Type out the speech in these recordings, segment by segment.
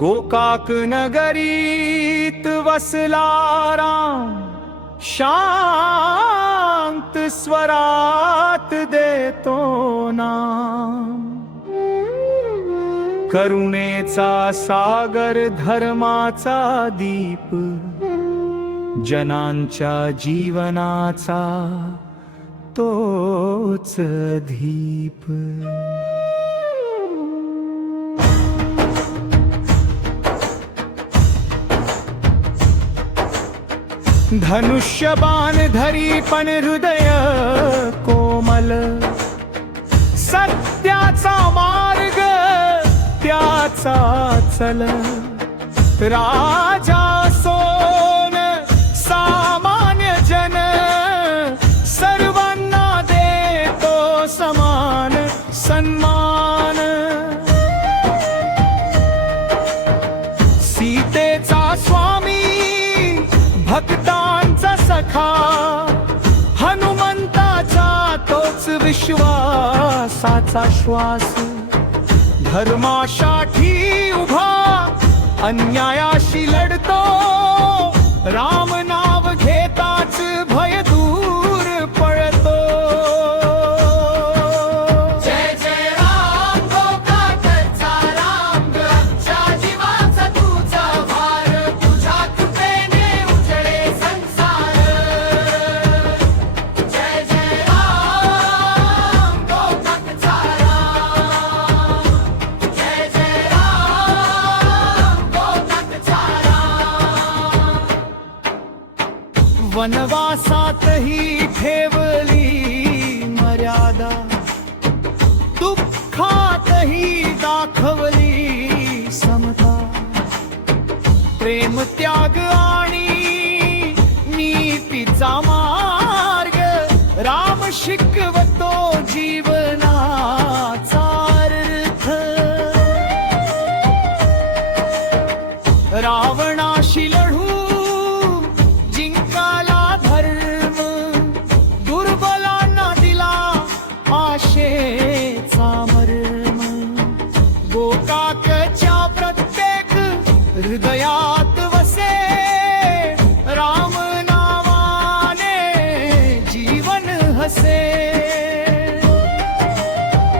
गोकाक नगरीत वसला राम, शांत स्वरात देतो नाम। करुणेचा सागर धर्माचा दीप, जनांच्या जीवनाचा तोच दीप। धनुष्यबाण धरी पण हृदय कोमल, सत्याचा मार्ग त्याचा चल। राजा सोन सामान्य जन, सर्वांना देतो समान सन्मान। सीतेचा स्वामी भक्तांचा सखा, हनुमंताचा तोच विश्वासाचा श्वास। धर्मासाठी उभा अन्यायाशी लढतो, राम नाव घेताच भय दूर पळतो। जय जय राम गोकाकचा राम, आमच्या जीवाचा तुझा भार, तुझ्या कृपेने उजळे संसार। जय जय राम गोकाकचा राम, जय जय राम गोकाकचा राम। वनवासातही ठेवली मर्यादा, दुःखातही दाखवली समता। प्रेम त्याग आणि नीतीचा मार्ग, राम शिकवतो जीवनाचा अर्थ। रावणाशी लढू जिंकाला धर्म, दुर्बलांना दिला आशेचा मर्म। गोकाकच्या प्रत्येक हृदयात वसे, राम नावाने जीवन हसे।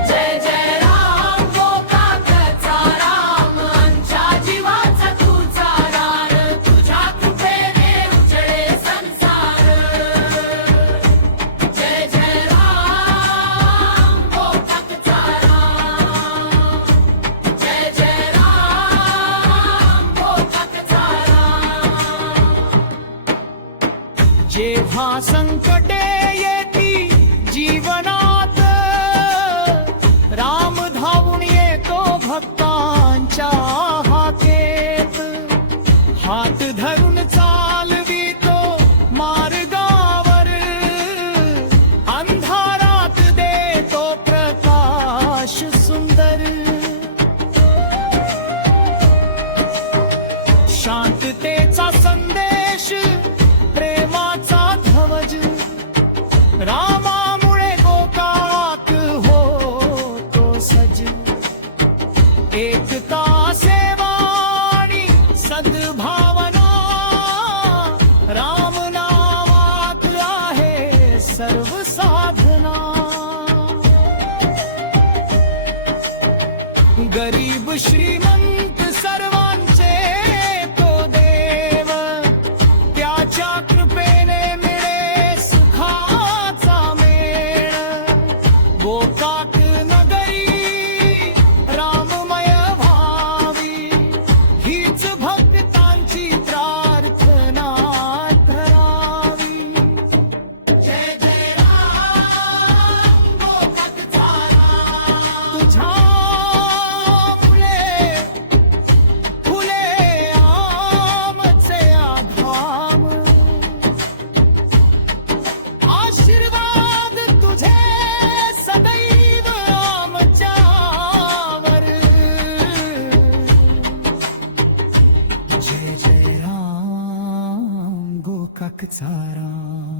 जय जय राम गोकाकचा राम, आमच्या जीवाचा तुझा रार, तुझ्या कृपेने उजळे संसार। जय जय राम गोकाकचा राम, जय जय राम गोकाकचा राम। जेव्हा संकटे येती जीवनात, राम धावून येतो भक्तांच्या हाकेत। हात धरून चालवितो मार्गावर, अंधारात देतो प्रकाश सुंदर। शांततेचा संदेश, प्रेमाचा ध्वज, रामामुळे गोकाक होतो सज। एकता सेवा आणि सद्भावना, राम नावात आहे सर्व साधना। गरीब श्रीमंत सर्वांचे तो देव, त्याच्या कृपेने मिळे सुखाचा मेळ। गोकाक नगरी राममय व्हावी, हीच भक्तांची प्रार्थना करावी। जय जय राम गोकाकचा राम, तुझ्यामुळे फुले आमचे आधाम। आशीर्वाद तुझे सदैव आमच्यावर। जय जय राम गोकाकचा राम।